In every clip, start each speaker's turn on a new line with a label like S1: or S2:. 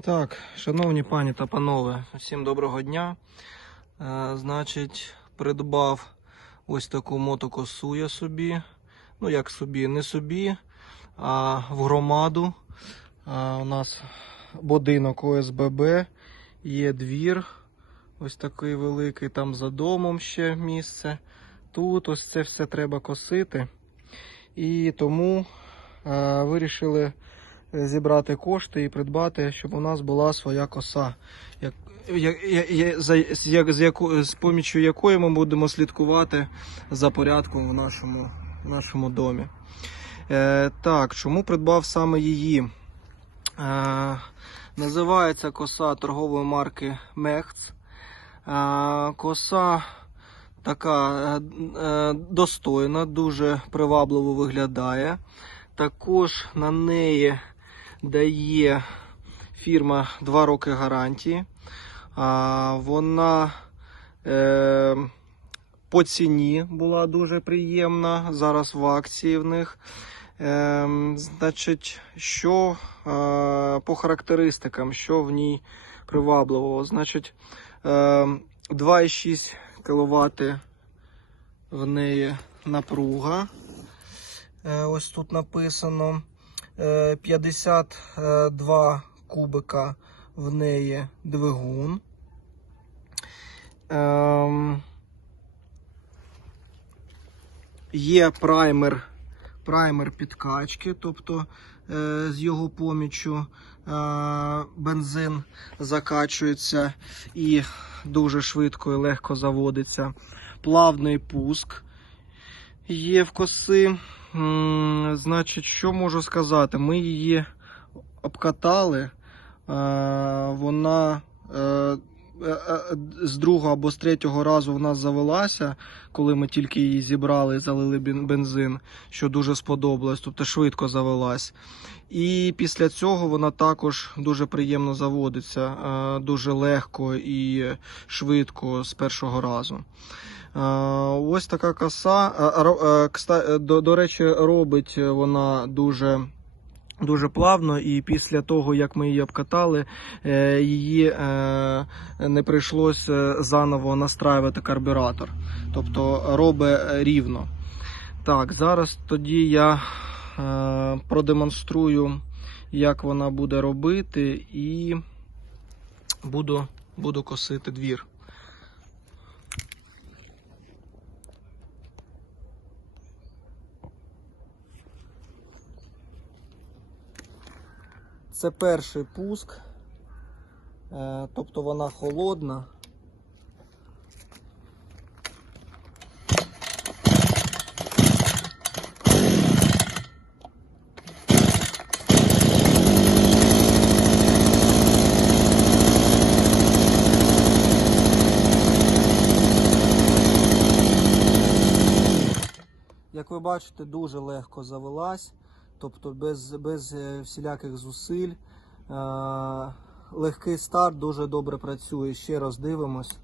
S1: Так, шановні пані та панове, всім доброго дня. Е, значить, придбав ось таку мотокосу я собі. Ну, як собі, не собі, а в громаду. А, у нас будинок ОСББ, є двір. Ось такий великий, там за домом ще місце. Тут ось це все треба косити. І тому е, вирішили зібрати кошти і придбати, щоб у нас була своя коса, з, як, з, яко, помічю якої ми будемо слідкувати за порядком в нашому, домі. Е, так, чому придбав саме її? Е, називається коса торгової марки Мехц. Е, коса така достойна, дуже привабливо виглядає. Також на неї дає фірма 2 роки гарантії. А, вона е, по ціні була дуже приємна. Зараз в акції в них. Е, значить, що е, по характеристикам, що в ній привабливого? Значить, е, 2,6 кВт в неї напруга. Е, ось тут написано. Е, 52 кубика в неї двигун. Ем, Є праймер, праймер підкачки, тобто е, з його поміччю е, бензин закачується і дуже швидко і легко заводиться. Плавний пуск є в коси. Значить, що можу сказати? Ми її обкатали. Е, Вона е, е, з другого або з третього разу в нас завелася, коли ми тільки її зібрали і залили бензин, що дуже сподобалось, тобто швидко завелась. І після цього вона також дуже приємно заводиться, дуже легко і швидко з першого разу. Ось така коса. Е, е, До, до речі, робить вона дуже. Дуже плавно, і після того, як ми її обкатали, е, її не прийшлося заново настраювати карбюратор. Тобто робить рівно. Так, зараз тоді я продемонструю, як вона буде робити, і буду, буду косити двір. Це перший пуск, е, тобто вона холодна. Як ви бачите, дуже легко завелась, тобто без, без е, всіляких зусиль. Е, легкий старт дуже добре працює. Ще раз дивимось.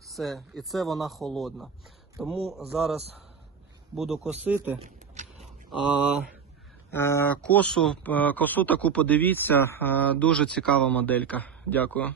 S1: Все, і це вона холодна. Тому зараз буду косити. А, е, косу, косу таку подивіться, дуже цікава моделька. Дякую.